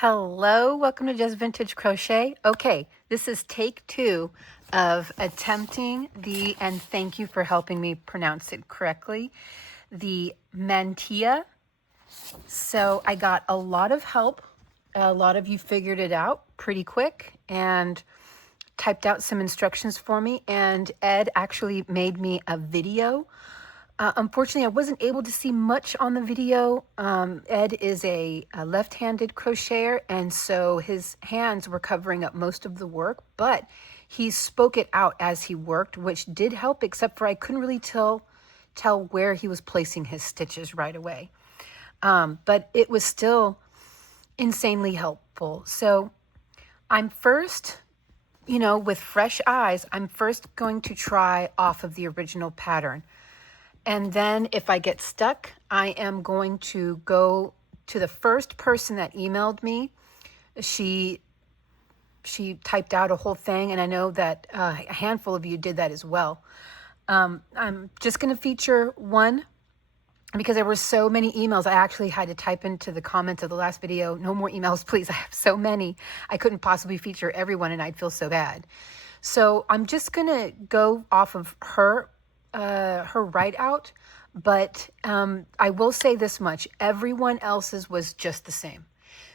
Hello, welcome to Just Vintage Crochet. Okay, this is take 2 of attempting and thank you for helping me pronounce it correctly, the mantilla. So I got a lot of help. A lot of you figured it out pretty quick and typed out some instructions for me, and Ed actually made me a video. Unfortunately, I wasn't able to see much on the video. Ed is a left-handed crocheter, and so his hands were covering up most of the work, but he spoke it out as he worked, which did help, except for I couldn't really tell where he was placing his stitches right away. But it was still insanely helpful. So I'm first, with fresh eyes, I'm first going to try off of the original pattern. And then if I get stuck, I am going to go to the first person that emailed me. She typed out a whole thing, and I know that a handful of you did that as well. I'm just going to feature one because there were so many emails. I actually had to type into the comments of the last video, no more emails, please. I have so many. I couldn't possibly feature everyone, and I'd feel so bad. So I'm just going to go off of her write out, but I will say this much: everyone else's was just the same.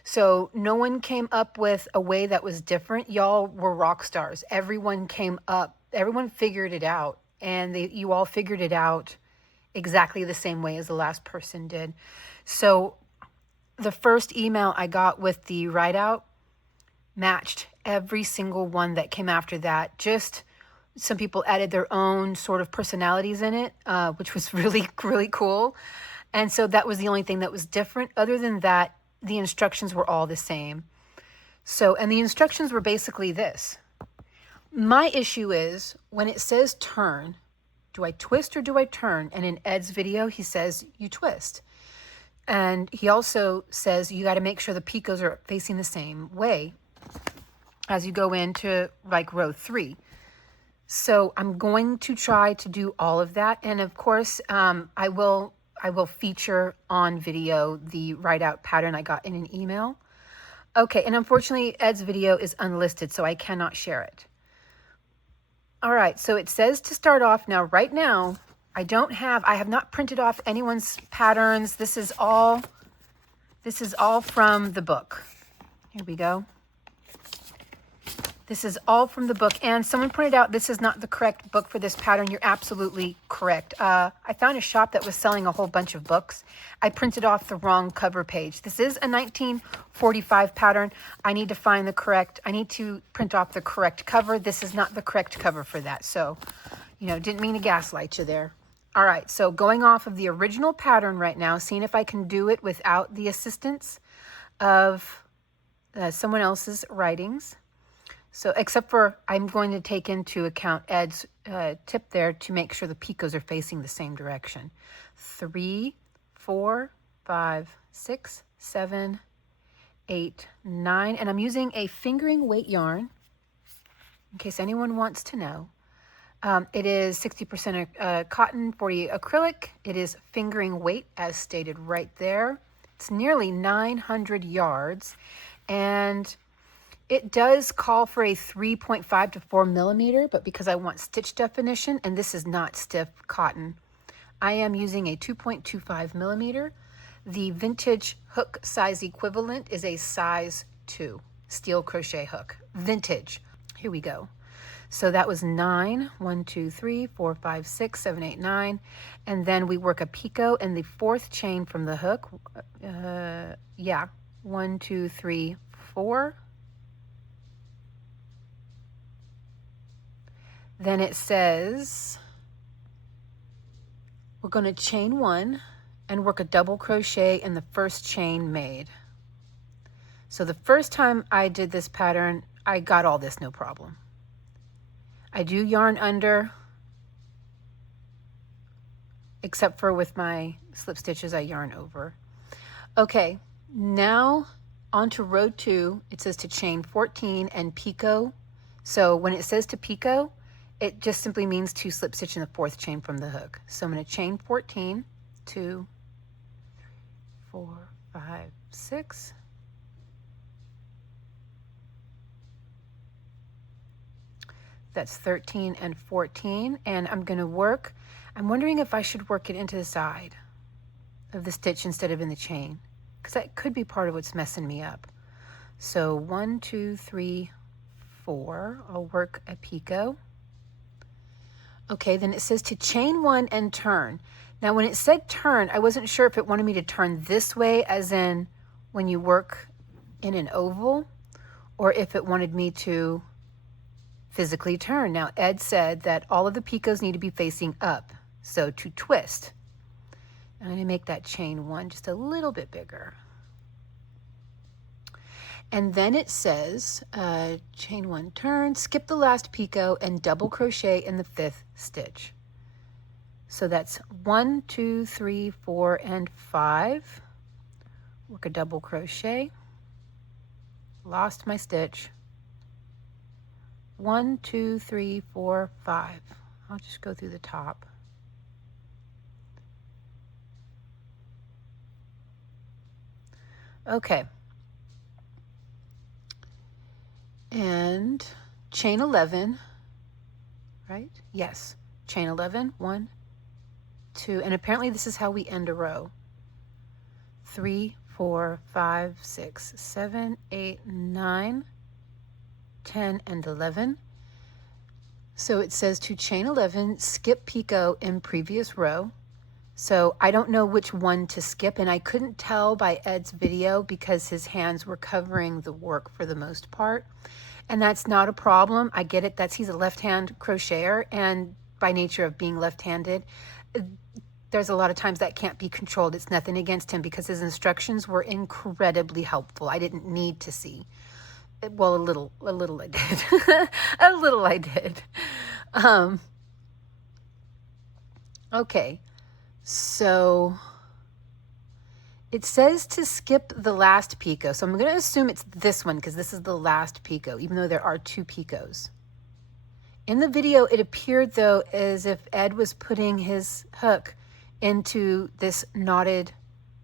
So no one came up with a way that was different. Y'all were rock stars. Everyone figured it out, and you all figured it out exactly the same way as the last person did. So the first email I got with the write out matched every single one that came after that. Just some people added their own sort of personalities in it, which was really, really cool. And so that was the only thing that was different. Other than that, the instructions were all the same. So, and the instructions were basically this. My issue is when it says turn, do I twist or do I turn? And in Ed's video, he says you twist. And he also says you got to make sure the picots are facing the same way as you go into like row 3. So I'm going to try to do all of that. And of course, I will feature on video the write out pattern I got in an email. Okay, and unfortunately, Ed's video is unlisted, so I cannot share it. All right, so it says to start off now, right now, I have not printed off anyone's patterns. This is all from the book. Here we go. This is all from the book, and someone pointed out this is not the correct book for this pattern. You're absolutely correct. I found a shop that was selling a whole bunch of books. I printed off the wrong cover page. This is a 1945 pattern. I need to print off the correct cover. This is not the correct cover for that. So, didn't mean to gaslight you there. All right, so going off of the original pattern right now, seeing if I can do it without the assistance of someone else's writings. So except for I'm going to take into account Ed's tip there to make sure the picots are facing the same direction. 3, 4, 5, 6, 7, 8, 9. And I'm using a fingering weight yarn in case anyone wants to know. It is 60% cotton, 40 acrylic. It is fingering weight as stated right there. It's nearly 900 yards. And it does call for a 3.5 to 4 millimeter, but because I want stitch definition, and this is not stiff cotton, I am using a 2.25 millimeter. The vintage hook size equivalent is a size 2 steel crochet hook. Vintage. Here we go. So that was 9. 1, 2, 3, 4, 5, 6, 7, 8, 9. And then we work a picot in the 4th chain from the hook. 1, 2, 3, 4. Then it says we're going to chain 1 and work a double crochet in the first chain made. So the first time I did this pattern, I got all this no problem. I do yarn under, except for with my slip stitches I yarn over. Okay, now onto row 2. It says to chain 14 and picot. So when it says to picot, it just simply means to slip stitch in the 4th chain from the hook. So I'm going to chain 14, 2, 3, 4, 5, 6, That's 13 and 14. And I'm going to work, I'm wondering if I should work it into the side of the stitch instead of in the chain, because that could be part of what's messing me up. So 1, 2, 3, 4. I'll work a picot. Okay, then it says to chain 1 and turn. Now when it said turn, I wasn't sure if it wanted me to turn this way, as in when you work in an oval, or if it wanted me to physically turn. Now Ed said that all of the picots need to be facing up, so to twist. I'm going to make that chain 1 just a little bit bigger. And then it says chain 1, turn, skip the last picot and double crochet in the 5th stitch. So that's 1, 2, 3, 4, and 5. Work a double crochet. Lost my stitch. 1, 2, 3, 4, 5. I'll just go through the top. Okay. And chain 11, right? Yes. Chain 11, 1, 2, and apparently this is how we end a row. 3, 4, 5, 6, 7, 8, 9, 10, and 11. So it says to chain 11, skip picot in previous row. So I don't know which one to skip, and I couldn't tell by Ed's video because his hands were covering the work for the most part. And that's not a problem. I get it. He's a left-hand crocheter, and by nature of being left-handed, there's a lot of times that can't be controlled. It's nothing against him because his instructions were incredibly helpful. I didn't need to see. Well, a little I did. A little I did. Okay, so it says to skip the last picot. So I'm going to assume it's this one because this is the last picot, even though there are 2 picots. In the video, it appeared, though, as if Ed was putting his hook into this knotted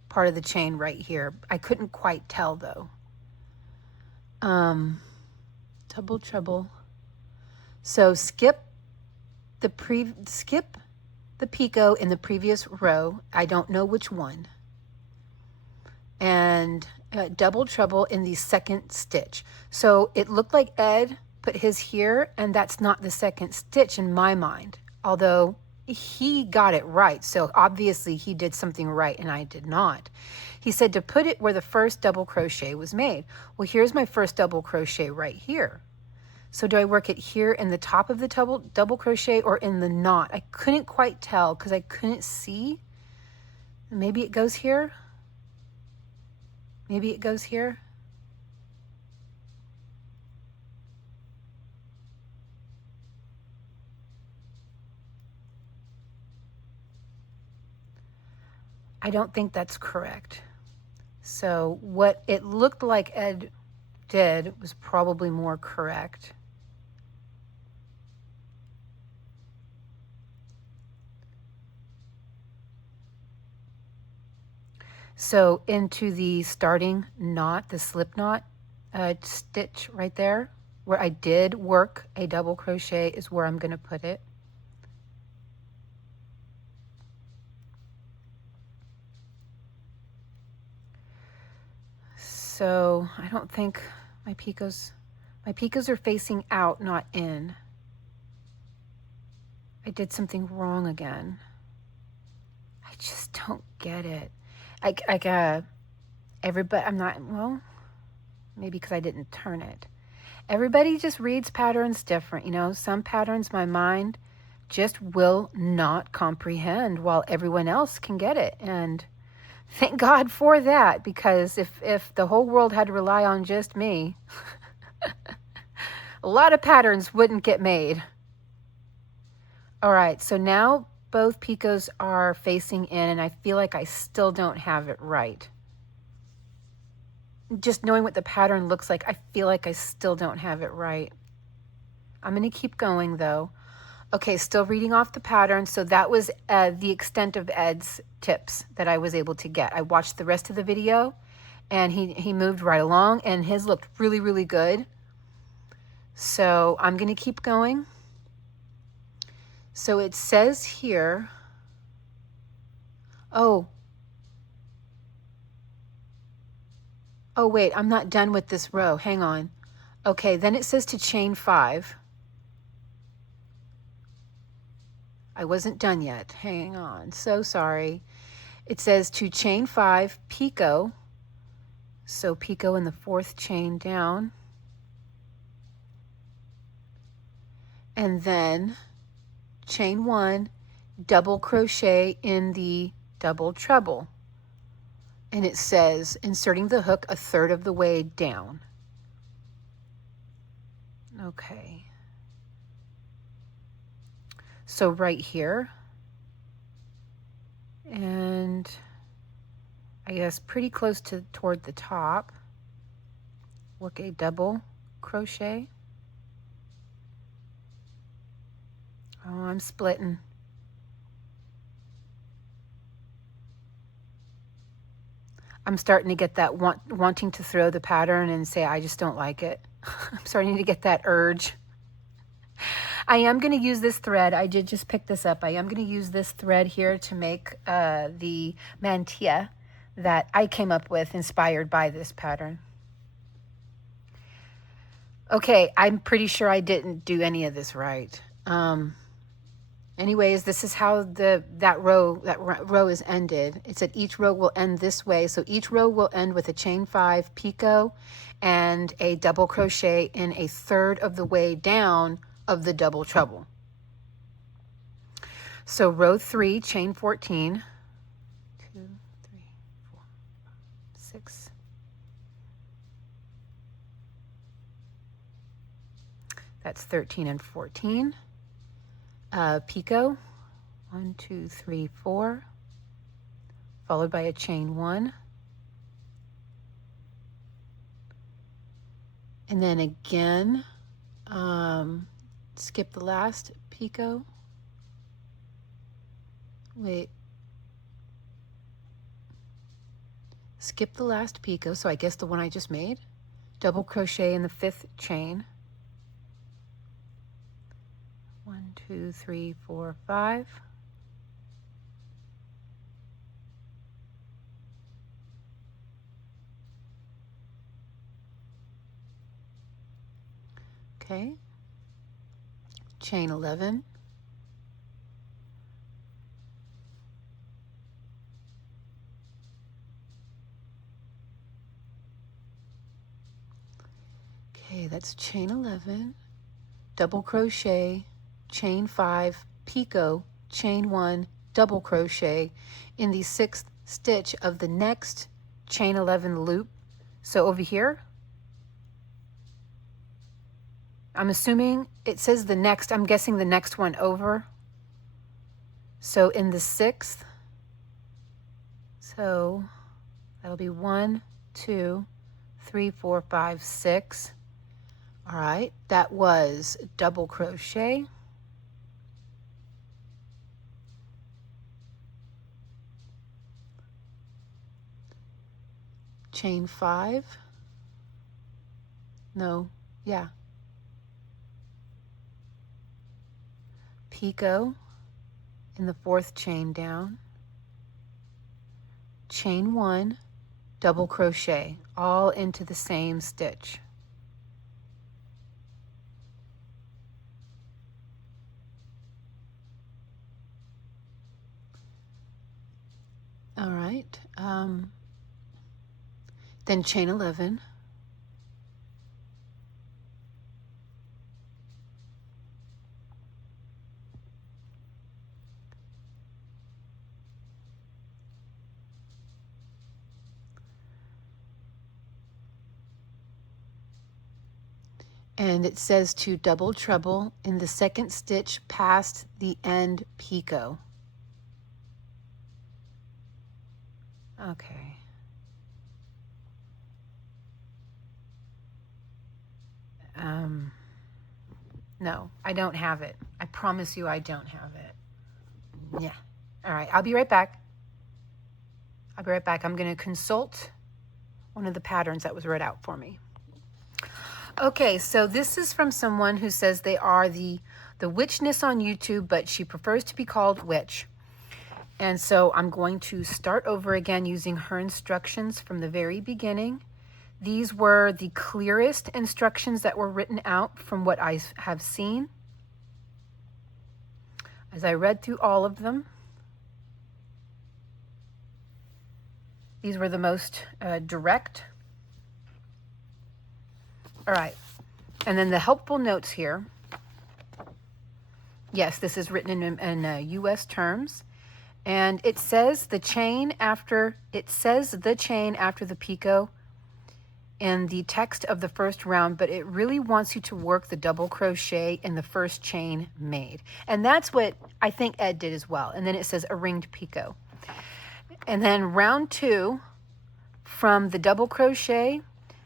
part of the chain right here. I couldn't quite tell, though. Double treble. So skip the picot in the previous row. I don't know which one. And double treble in the 2nd stitch. So it looked like Ed put his here, and that's not the 2nd stitch in my mind, although he got it right. So obviously he did something right and I did not. He said to put it where the first double crochet was made. Well, here's my first double crochet right here. So do I work it here in the top of the double crochet or in the knot? I couldn't quite tell because I couldn't see. Maybe it goes here. Maybe it goes here. I don't think that's correct. So what it looked like Ed did was probably more correct. So into the starting knot, the slip knot stitch right there, where I did work a double crochet, is where I'm going to put it. So I don't think my picots are facing out, not in. I did something wrong again. I just don't get it. Everybody, I'm not, well, maybe because I didn't turn it. Everybody just reads patterns different. You know, some patterns my mind just will not comprehend while everyone else can get it. And thank God for that, because if the whole world had to rely on just me, a lot of patterns wouldn't get made. All right, so now both picots are facing in, and I feel like I still don't have it right. Just knowing what the pattern looks like, I feel like I still don't have it right. I'm going to keep going, though. Okay, still reading off the pattern. So that was the extent of Ed's tips that I was able to get. I watched the rest of the video, and he moved right along, and his looked really, really good. So I'm going to keep going. So it says here, oh wait, I'm not done with this row. Hang on. Okay, then it says to chain 5. I wasn't done yet. Hang on. So sorry. It says to chain 5, picot. So picot in the 4th chain down. And then chain 1, double crochet in the double treble. And it says inserting the hook 1/3 of the way down. Okay. So right here, and I guess pretty close to toward the top, work a double crochet. Oh, I'm splitting. I'm starting to get that wanting to throw the pattern and say, I just don't like it. I'm starting to get that urge. I am going to use this thread. I did just pick this up. I am going to use this thread here to make the mantilla that I came up with inspired by this pattern. Okay, I'm pretty sure I didn't do any of this right. Anyways, this is how that row is ended. It said each row will end this way. So each row will end with a chain 5 picot and a double crochet in 1/3 of the way down of the double treble. So row 3, chain 14, 2, 3, 4, 5, 6. That's 13 and 14. Picot, 1, 2, 3, 4, followed by a chain 1. And then again, skip the last picot. Wait. Skip the last picot, so I guess the one I just made. Double crochet in the 5th chain. 1, 2, 3, 4, 5. Okay. Chain 11. Okay, that's chain 11. Double crochet, chain 5, picot, chain 1, double crochet in the 6th stitch of the next chain 11 loop. So over here, I'm assuming it says the next, I'm guessing the next one over. So in the 6th, so that'll be 1, 2, 3, 4, 5, 6. All right, that was double crochet. Chain 5. No, yeah. Picot in the 4th chain down. Chain 1, double crochet, all into the same stitch. All right, then chain 11. And it says to double treble in the 2nd stitch past the end picot. Okay. No, I don't have it. I promise you I don't have it. Yeah. All right, I'll be right back. I'll be right back. I'm going to consult one of the patterns that was read out for me. Okay, so this is from someone who says they are the the Witchness on YouTube, but she prefers to be called Witch. And so I'm going to start over again using her instructions from the very beginning. These were the clearest instructions that were written out from what I have seen. As I read through all of them, these were the most direct. All right, and then the helpful notes here. Yes, this is written in U.S. terms, and it says the chain after the picot in the text of the first round, but it really wants you to work the double crochet in the first chain made, and that's what I think Ed did as well. And then it says a ringed picot, and then round 2 from the double crochet.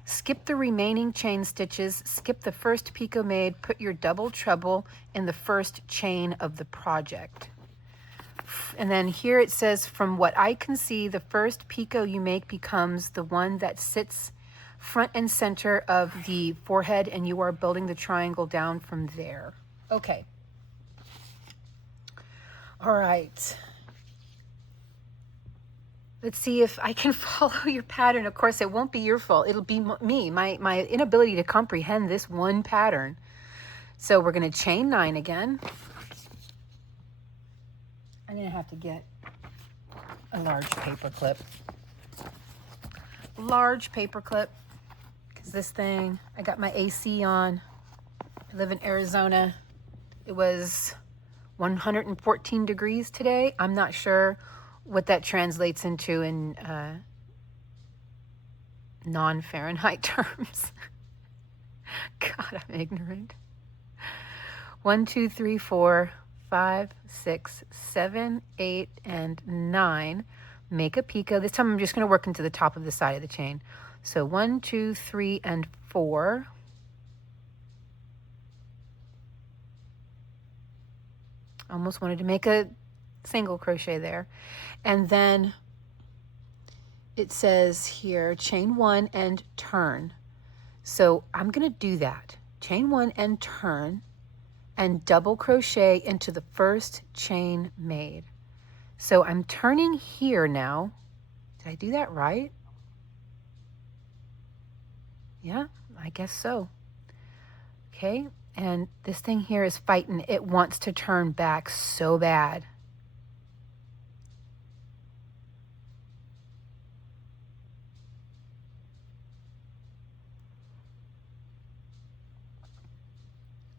Skip the remaining chain stitches, skip the first picot made, put your double treble in the first chain of the project. And then here it says, from what I can see, the first picot you make becomes the one that sits front and center of the forehead, and you are building the triangle down from there. Okay. All right. Let's see if I can follow your pattern. Of course, it won't be your fault. It'll be me, my inability to comprehend this one pattern. So we're going to chain 9 again. I'm going to have to get a large paper clip. Large paper clip. Because this thing, I got my AC on. I live in Arizona. It was 114 degrees today. I'm not sure what that translates into in non-Fahrenheit terms. God, I'm ignorant. 1, 2, 3, 4, 5, 6, 7, 8, and 9. Make a picot. This time I'm just going to work into the top of the side of the chain. So 1, 2, 3, and 4. Almost wanted to make a single crochet there. And then it says here, chain 1 and turn. So I'm going to do that. Chain 1 and turn, and double crochet into the first chain made. So I'm turning here now. Did I do that right? Yeah, I guess so. Okay, and this thing here is fighting. It wants to turn back so bad.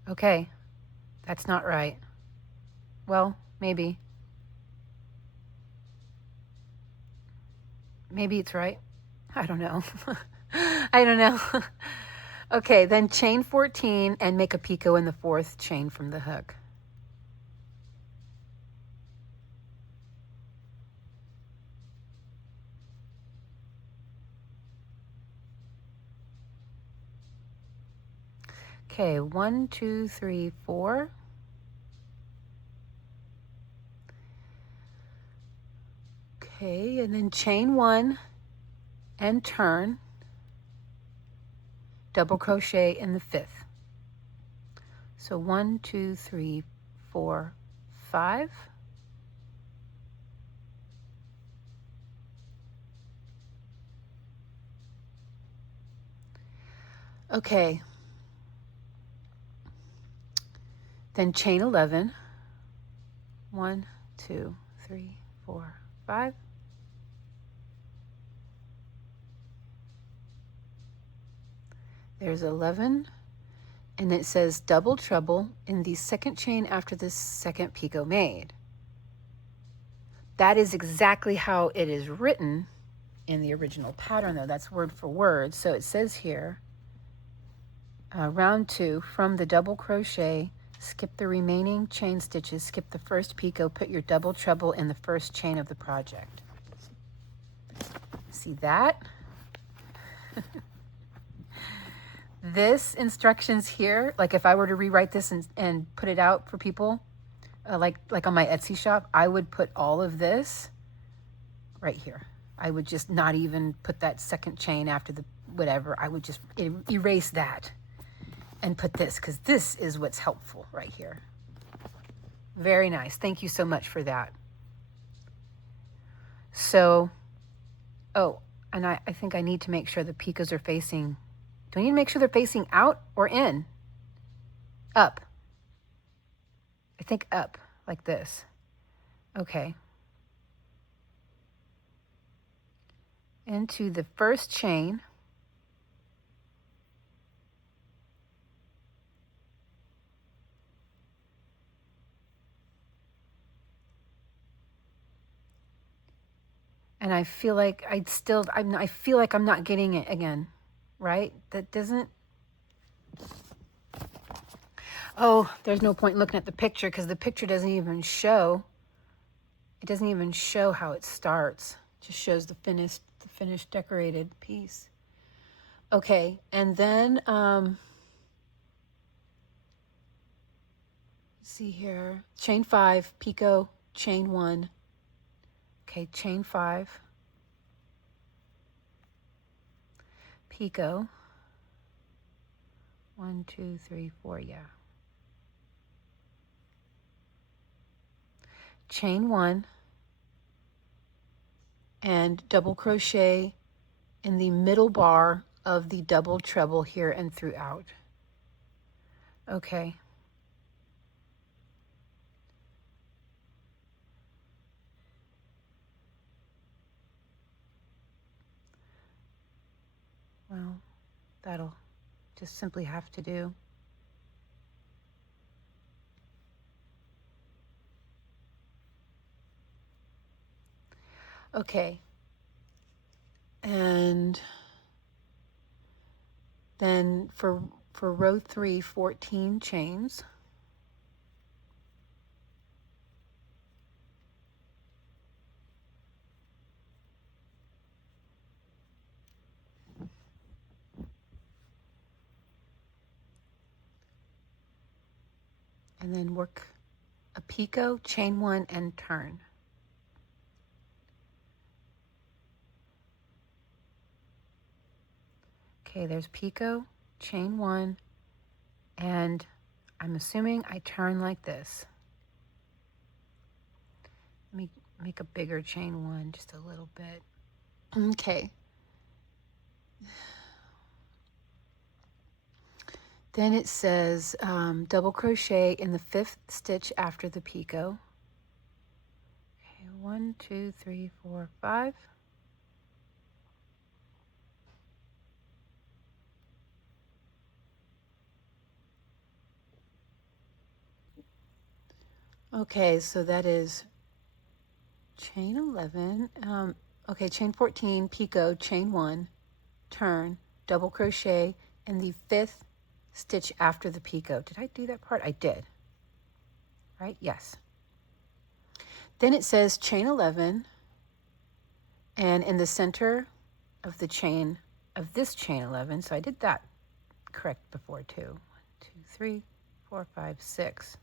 Okay, that's not right. Well, maybe. Maybe it's right. I don't know. I don't know. Okay, then chain 14 and make a picot in the 4th chain from the hook. Okay, 1, 2, 3, 4. Okay, and then chain 1 and turn, double crochet in the 5th. So 1, 2, 3, 4, 5. Okay. Then chain 11. 1, 2, 3, 4, 5. There's 11, and it says double treble in the 2nd chain after the 2nd picot made. That is exactly how it is written in the original pattern, though. That's word for word. So it says here, round 2, from the double crochet, skip the remaining chain stitches, skip the first picot, put your double treble in the 1st chain of the project. See that? This instructions here, like if I were to rewrite this and put it out for people, like on my Etsy shop, I would put all of this right here. I would just not even put that 2nd chain after the whatever. I would just erase that and put this, because this is what's helpful right here. Very nice. Thank you so much for that. So, oh, and I think I need to make sure the picos are facing, do I need to make sure they're facing out or in? Up. I think up, like this. Okay. Into the first chain. And I feel like I feel like I'm not getting it again, right? That doesn't, oh, there's no point in looking at the picture because the picture doesn't even show. It doesn't even show how it starts. It just shows the finished decorated piece. Okay, and then, see here, chain 5, picot, chain 1. Okay, chain 5, picot, 1, 2, 3, 4, yeah. Chain 1 and double crochet in the middle bar of the double treble here and throughout. Okay. Well, that'll just simply have to do. Okay. And then for row 3, 14 chains. And then work a picot, chain 1, and turn. Okay, there's picot, chain 1, and I'm assuming I turn like this. Let me make a bigger chain 1, just a little bit. Okay. Then it says double crochet in the 5th stitch after the picot. Okay, 1, 2, 3, 4, 5. Okay, so that is chain 11. Okay, chain 14, picot, chain 1, turn, double crochet in the 5th stitch after the picot. Did I do that part? I did. Right? Yes. Then it says chain 11, and in the center of the chain of this chain 11, so I did that correct before too. 1, 2, 3, 4, 5, 6.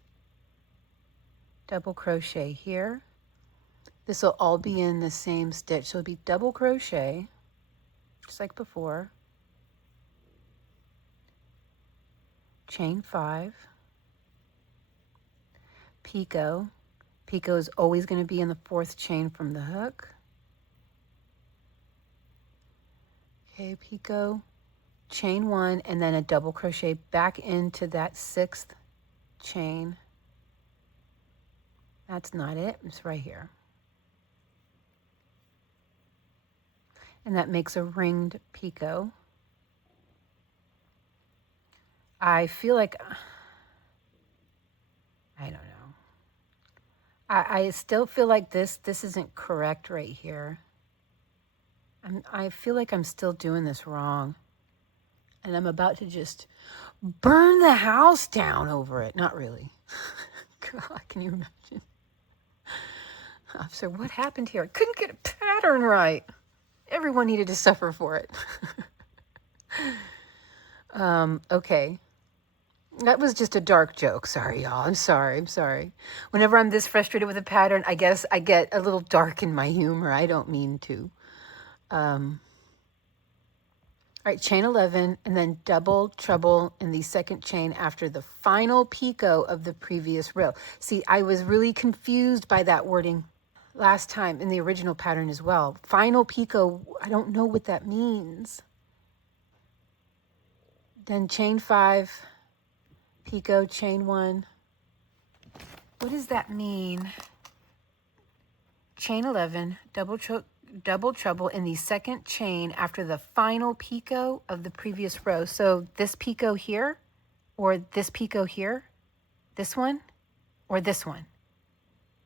Double crochet here. This will all be in the same stitch, so it'll be double crochet, just like before. Chain 5, picot. Picot is always going to be in the 4th chain from the hook. Okay, picot, chain 1, and then a double crochet back into that 6th chain. That's not it, it's right here. And that makes a ringed picot. I feel like, I don't know. I still feel like this isn't correct right here. I feel like I'm still doing this wrong. And I'm about to just burn the house down over it. Not really. God, can you imagine? Officer, what happened here? I couldn't get a pattern right. Everyone needed to suffer for it. Okay. That was just a dark joke. Sorry, y'all. I'm sorry. Whenever I'm this frustrated with a pattern, I guess I get a little dark in my humor. I don't mean to. All right, chain 11, and then double treble in the second chain after the final picot of the previous row. See, I was really confused by that wording last time in the original pattern as well. Final picot, I don't know what that means. Then chain 5, picot, chain 1. What does that mean? Chain 11, double treble in the second chain after the final picot of the previous row. So this picot here, or this picot here, this one, or this one.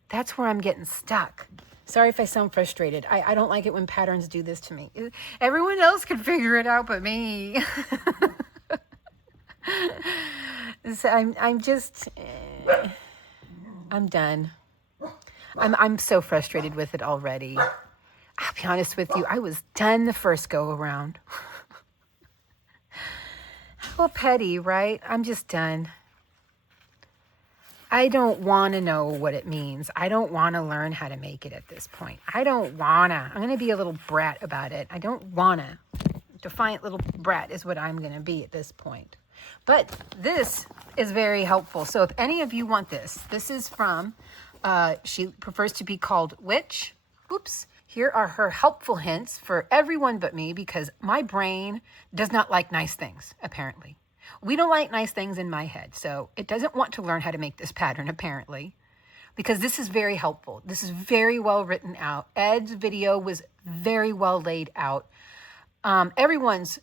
That's where I'm getting stuck. Sorry if I sound frustrated. I don't like it when patterns do this to me. Everyone else can figure it out but me. So I'm just, I'm done. I'm so frustrated with it already. I'll be honest with you, I was done the first go around. Well, petty, right? I'm just done. I don't want to know what it means. I don't want to learn how to make it at this point. I don't want to. I'm going to be a little brat about it. I don't want to. Defiant little brat is what I'm going to be at this point. But this is very helpful. So if any of you want this, this is from, she prefers to be called Witch. Oops. Here are her helpful hints for everyone but me, because my brain does not like nice things, apparently. We don't like nice things in my head, so it doesn't want to learn how to make this pattern, apparently, because this is very helpful. This is very well written out. Ed's video was very well laid out. Everyone's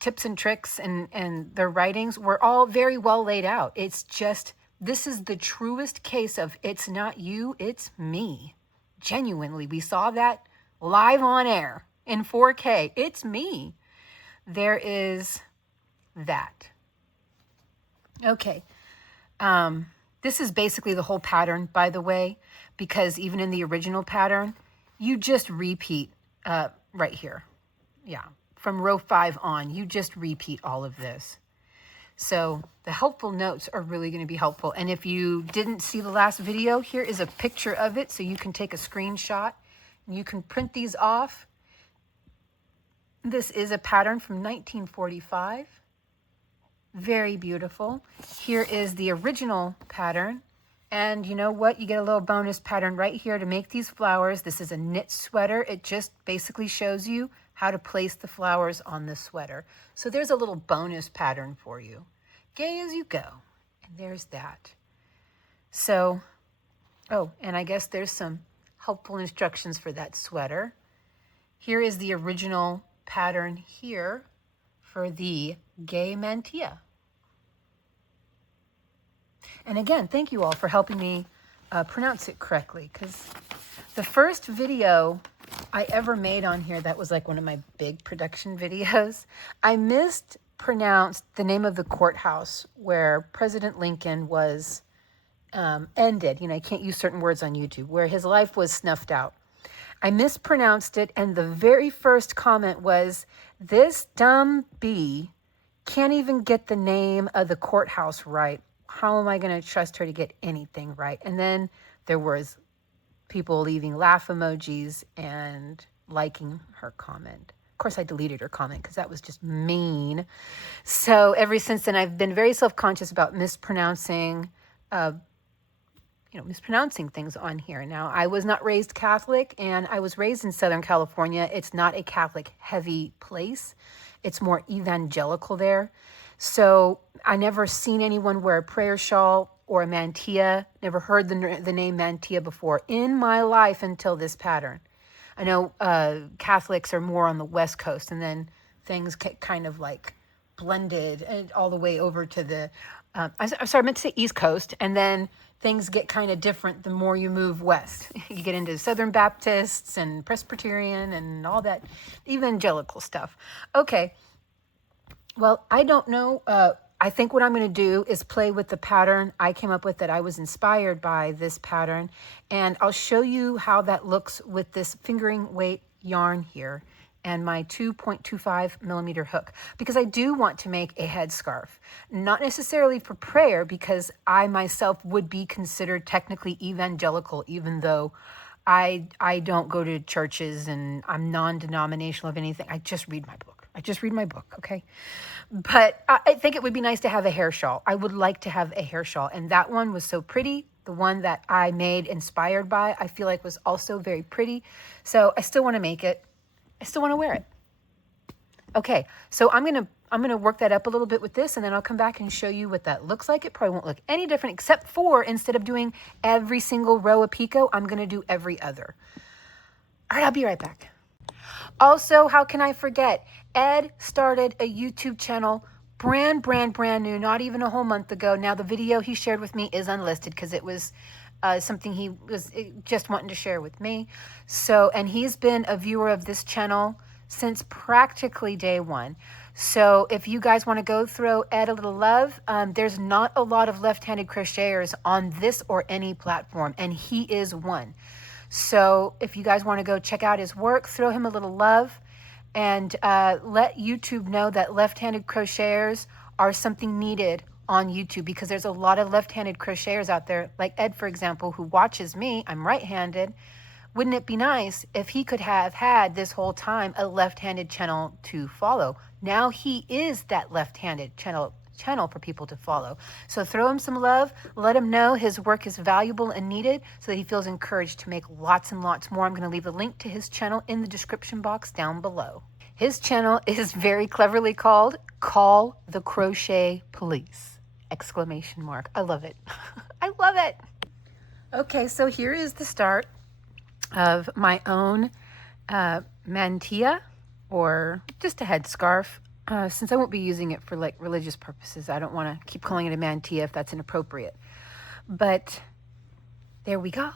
tips and tricks and their writings were all very well laid out. It's just, this is the truest case of it's not you, it's me. Genuinely, we saw that live on air in 4K. It's me. There is that. Okay. This is basically the whole pattern, by the way, because even in the original pattern, you just repeat right here. Yeah. From row 5 on, you just repeat all of this. So the helpful notes are really going to be helpful. And if you didn't see the last video, here is a picture of it. So you can take a screenshot and you can print these off. This is a pattern from 1945. Very beautiful. Here is the original pattern. And you know what? You get a little bonus pattern right here to make these flowers. This is a knit sweater. It just basically shows you how to place the flowers on the sweater. So there's a little bonus pattern for you. Gay as you go. And there's that. So, oh, and I guess there's some helpful instructions for that sweater. Here is the original pattern here for the gay mantilla. And again, thank you all for helping me pronounce it correctly, because the first video I ever made on here, that was like one of my big production videos, I mispronounced the name of the courthouse where President Lincoln was ended. You know, I can't use certain words on YouTube, where his life was snuffed out. I mispronounced it, and the very first comment was, "This dumb bee can't even get the name of the courthouse right. How am I going to trust her to get anything right?" And then there was people leaving laugh emojis and liking her comment. Of course, I deleted her comment because that was just mean. So ever since then, I've been very self-conscious about mispronouncing things on here. Now, I was not raised Catholic, and I was raised in Southern California. It's not a Catholic heavy place. It's more evangelical there. So I never seen anyone wear a prayer shawl or a mantilla. Never heard the name mantilla before in my life until this pattern. I know Catholics are more on the West Coast, and then things get kind of like blended all the way over to the, I meant to say East Coast, and then things get kind of different the more you move west. You get into Southern Baptists and Presbyterian and all that evangelical stuff. Okay. Well, I don't know. I think what I'm going to do is play with the pattern I came up with that I was inspired by this pattern. And I'll show you how that looks with this fingering weight yarn here and my 2.25 millimeter hook, because I do want to make a headscarf, not necessarily for prayer, because I myself would be considered technically evangelical, even though I don't go to churches and I'm non-denominational of anything. I just read my book. I just read my book, okay? But I think it would be nice to have a hair shawl. I would like to have a hair shawl. And that one was so pretty. The one that I made inspired by, I feel like was also very pretty. So I still want to make it. I still want to wear it. Okay, so I'm gonna work that up a little bit with this, and then I'll come back and show you what that looks like. It probably won't look any different, except for instead of doing every single row of picot, I'm gonna do every other. All right, I'll be right back. Also, how can I forget? Ed started a YouTube channel, brand new, not even a whole month ago. Now the video he shared with me is unlisted because it was something he was just wanting to share with me. So, and he's been a viewer of this channel since practically day one. So if you guys want to go throw Ed a little love, there's not a lot of left-handed crocheters on this or any platform, and he is one. So if you guys want to go check out his work, throw him a little love, and let YouTube know that left-handed crocheters are something needed on YouTube, because there's a lot of left-handed crocheters out there, like Ed, for example, who watches me. I'm right-handed. Wouldn't it be nice if he could have had this whole time a left-handed channel to follow? Now he is that left-handed channel for people to follow. So throw him some love, let him know his work is valuable and needed so that he feels encouraged to make lots and lots more. I'm going to leave a link to his channel in the description box down below. His channel is very cleverly called Call the Crochet Police! Exclamation mark. I love it. I love it. Okay, so here is the start of my own mantilla, or just a headscarf. Since I won't be using it for like religious purposes, I don't want to keep calling it a mantilla if that's inappropriate. But there we go.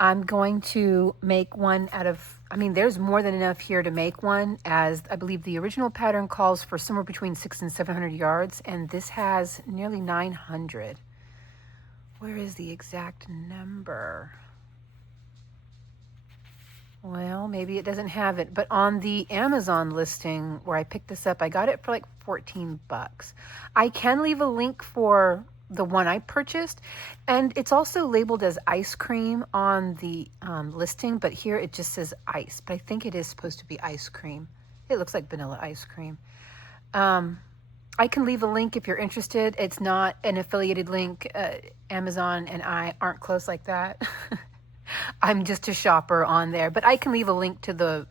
I'm going to make one out of, I mean, there's more than enough here to make one, as I believe the original pattern calls for somewhere between 600 and 700 yards, and this has nearly 900. Where is the exact number? Well, maybe it doesn't have it, but on the Amazon listing where I picked this up, I got it for like 14 bucks. I can leave a link for the one I purchased, and it's also labeled as ice cream on the listing, but here it just says ice, but I think it is supposed to be ice cream. It looks like vanilla ice cream. I can leave a link if you're interested. It's not an affiliated link. Amazon and I aren't close like that. I'm just a shopper on there, but I can leave a link to the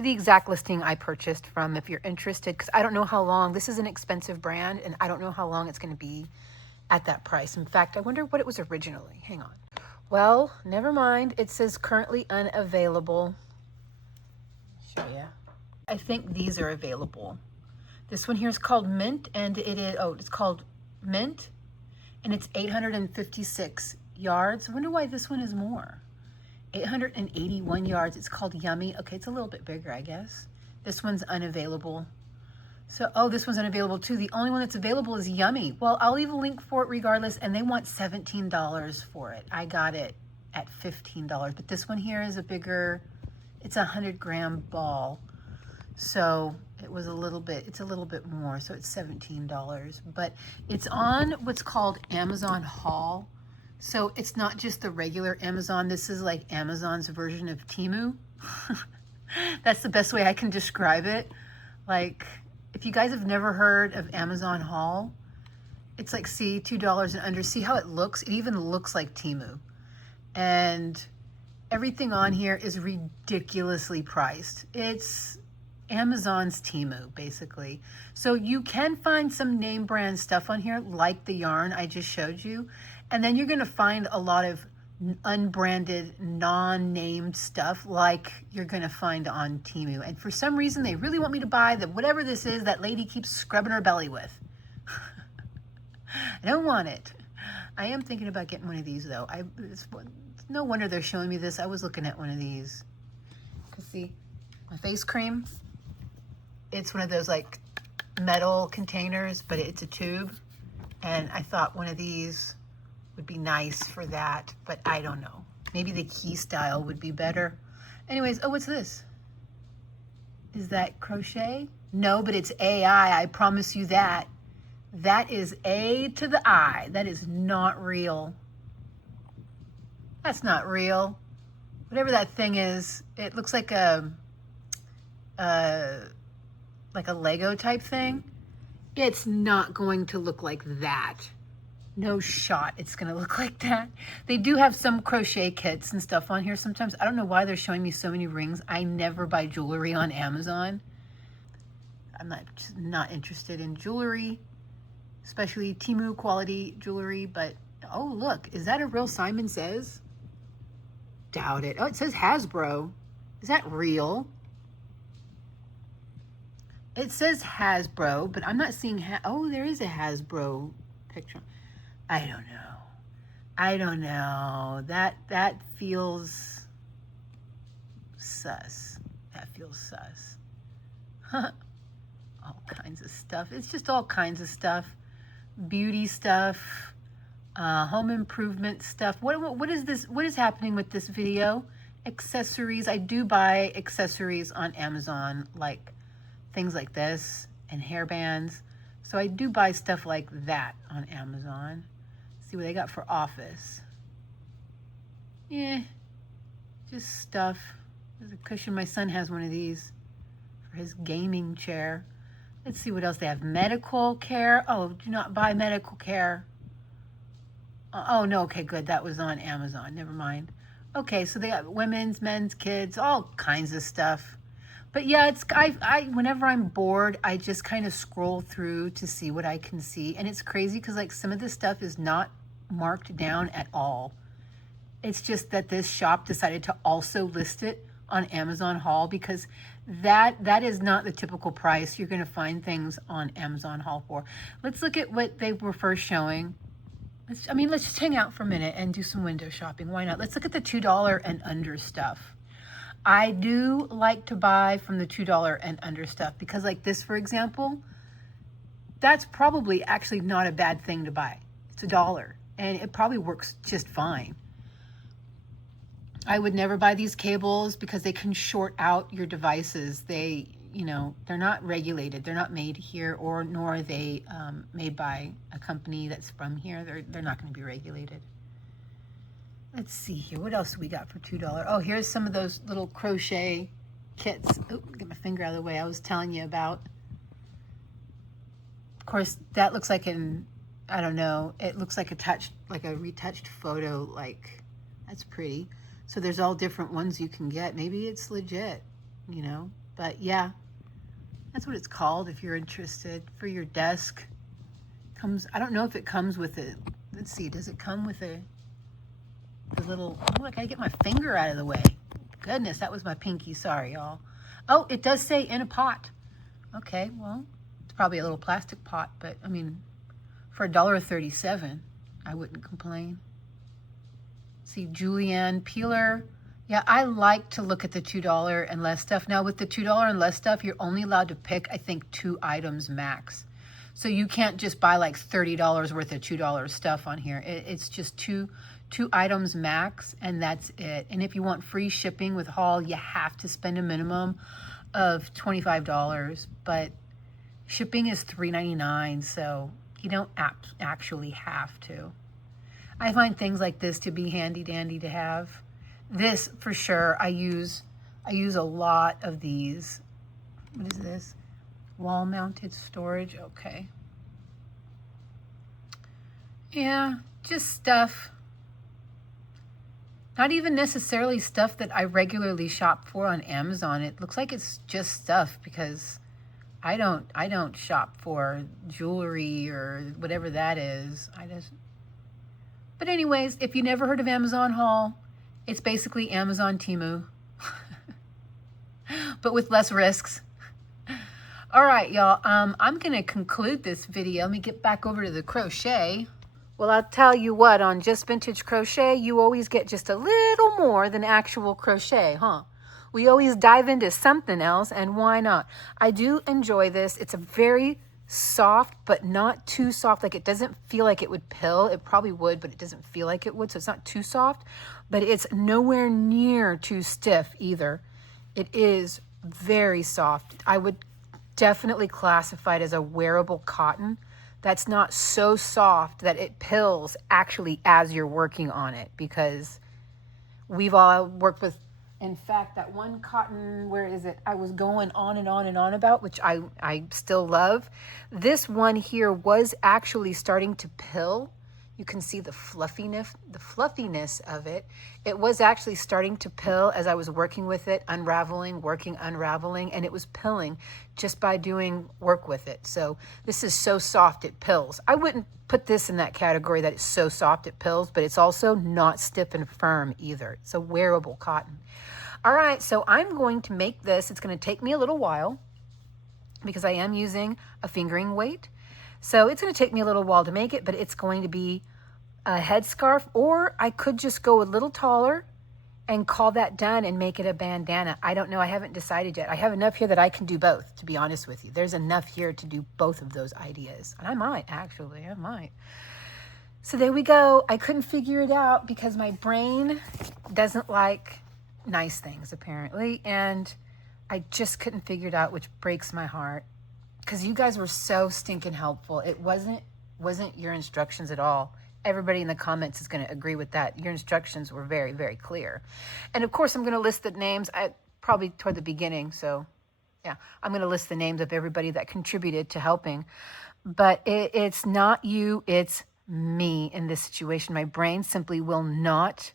exact listing I purchased from if you're interested, because I don't know how long. This is an expensive brand, and I don't know how long it's going to be at that price. In fact, I wonder what it was originally. Hang on. Well, never mind. It says currently unavailable. Show ya. I think these are available. This one here is called Mint, and it is, oh, it's called Mint, and it's 856 yards. I wonder why this one is more. 881 yards. It's called Yummy. Okay, it's a little bit bigger, I guess. This one's unavailable. So, oh, this one's unavailable too. The only one that's available is Yummy. Well, I'll leave a link for it regardless, and they want $17 for it. I got it at $15, but this one here is a bigger, it's a 100-gram ball. So it was a little bit, it's a little bit more, so it's $17. But it's on what's called Amazon Haul. So it's not just the regular Amazon. This is like Amazon's version of Temu. That's the best way I can describe it. Like, if you guys have never heard of Amazon Haul, it's like, see, $2 and under. See how it looks? It even looks like Temu. And everything on here is ridiculously priced. It's Amazon's Temu, basically. So you can find some name brand stuff on here, like the yarn I just showed you. And then you're going to find a lot of unbranded, non-named stuff like you're going to find on Temu. And for some reason, they really want me to buy the whatever this is that lady keeps scrubbing her belly with. I don't want it. I am thinking about getting one of these, though. It's no wonder they're showing me this. I was looking at one of these. Because see, my face cream, it's one of those like metal containers, but it's a tube. And I thought one of these would be nice for that, but I don't know. Maybe the key style would be better. Anyways, oh, what's this? Is that crochet? No, but it's AI, I promise you that. That is A to the I. That is not real. That's not real. Whatever that thing is, it looks like a like a Lego type thing, it's not going to look like that. No shot it's gonna look like that. They do have some crochet kits and stuff on here sometimes. I don't know why they're showing me so many rings. I never buy jewelry on Amazon. I'm not interested in jewelry, especially Temu quality jewelry, but oh look, is that a real Simon Says? Doubt it. Oh, it says Hasbro. Is that real? It says Hasbro, but I'm not seeing, oh, there is a Hasbro picture. I don't know. I don't know. That feels sus. That feels sus. All kinds of stuff. It's just all kinds of stuff. Beauty stuff, home improvement stuff. What is this? What is happening with this video? Accessories. I do buy accessories on Amazon, like things like this and hairbands. So I do buy stuff like that on Amazon. See what they got for office. Yeah, just stuff. There's a cushion. My son has one of these for his gaming chair. Let's see what else they have. Medical care. Oh, do not buy medical care. Oh, no. Okay, good. That was on Amazon. Never mind. Okay, so they got women's, men's, kids, all kinds of stuff. But yeah, it's whenever I'm bored, I just kind of scroll through to see what I can see. And it's crazy because like some of this stuff is not marked down at all. It's just that this shop decided to also list it on Amazon Haul because that is not the typical price you're going to find things on Amazon Haul for. Let's look at what they were first showing. Let's just hang out for a minute and do some window shopping. Why not? Let's look at the $2 and under stuff. I do like to buy from the $2 and under stuff because like this, for example, that's probably actually not a bad thing to buy. It's $1 and it probably works just fine. I would never buy these cables because they can short out your devices. They, they're not regulated. They're not made here, nor are they made by a company that's from here. They're not going to be regulated. Let's see here. What else we got for $2? Oh, here's some of those little crochet kits. Oh, get my finger out of the way. I was telling you about. Of course, that looks like I don't know. It looks like a retouched photo. Like, that's pretty. So there's all different ones you can get. Maybe it's legit, But yeah, that's what it's called if you're interested. For your desk. I don't know if it comes with it. Let's see. Does it come with the little... Oh, I gotta get my finger out of the way. Goodness, that was my pinky. Sorry, y'all. Oh, it does say in a pot. Okay, well, it's probably a little plastic pot, but for $1.37, I wouldn't complain. See, julienne peeler. Yeah, I like to look at the $2 and less stuff. Now with the $2 and less stuff, you're only allowed to pick, I think, 2 items max. So you can't just buy like $30 worth of $2 stuff on here. It's just two items max, and that's it. And if you want free shipping with haul, you have to spend a minimum of $25. But shipping is $3.99, so you don't actually have to. I find things like this to be handy dandy to have. This for sure, I use a lot of these. What is this? Wall mounted storage. Okay. Yeah, just stuff. Not even necessarily stuff that I regularly shop for on Amazon. It looks like it's just stuff because I don't shop for jewelry or whatever that is. But anyways, if you never heard of Amazon Haul, it's basically Amazon Temu, but with less risks. All right, y'all, I'm going to conclude this video. Let me get back over to the crochet. Well, I'll tell you what, on Just Vintage Crochet, you always get just a little more than actual crochet, huh? We always dive into something else, and why not? I do enjoy this. It's a very soft, but not too soft. Like, it doesn't feel like it would pill. It probably would, but it doesn't feel like it would, so it's not too soft. But it's nowhere near too stiff either. It is very soft. I would definitely classify it as a wearable cotton. That's not so soft that it pills actually as you're working on it, because we've all worked with In fact, that one cotton, where is it? I was going on and on and on about, which I still love. This one here was actually starting to pill. You can see the fluffiness of it. It was actually starting to pill as I was working with it, unraveling, unraveling, and it was pilling just by doing work with it. So this is so soft it pills. I wouldn't put this in that category that it's so soft it pills, but it's also not stiff and firm either. It's a wearable cotton. All right, so I'm going to make this. It's going to take me a little while because I am using a fingering weight. So it's going to take me a little while to make it, but it's going to be a headscarf, or I could just go a little taller and call that done and make it a bandana. I don't know. I haven't decided yet. I have enough here that I can do both, to be honest with you. There's enough here to do both of those ideas. And I might, actually. I might. So there we go. I couldn't figure it out because my brain doesn't like nice things, apparently. And I just couldn't figure it out, which breaks my heart. Because you guys were so stinking helpful. It wasn't your instructions at all. Everybody in the comments is going to agree with that. Your instructions were very, very clear. And of course, I'm going to list the names probably toward the beginning. So yeah, I'm going to list the names of everybody that contributed to helping. But it's not you, it's me in this situation. My brain simply will not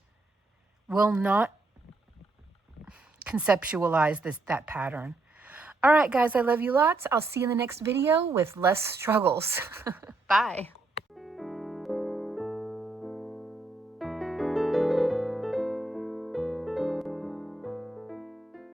conceptualize that pattern. All right, guys, I love you lots. I'll see you in the next video with less struggles. Bye.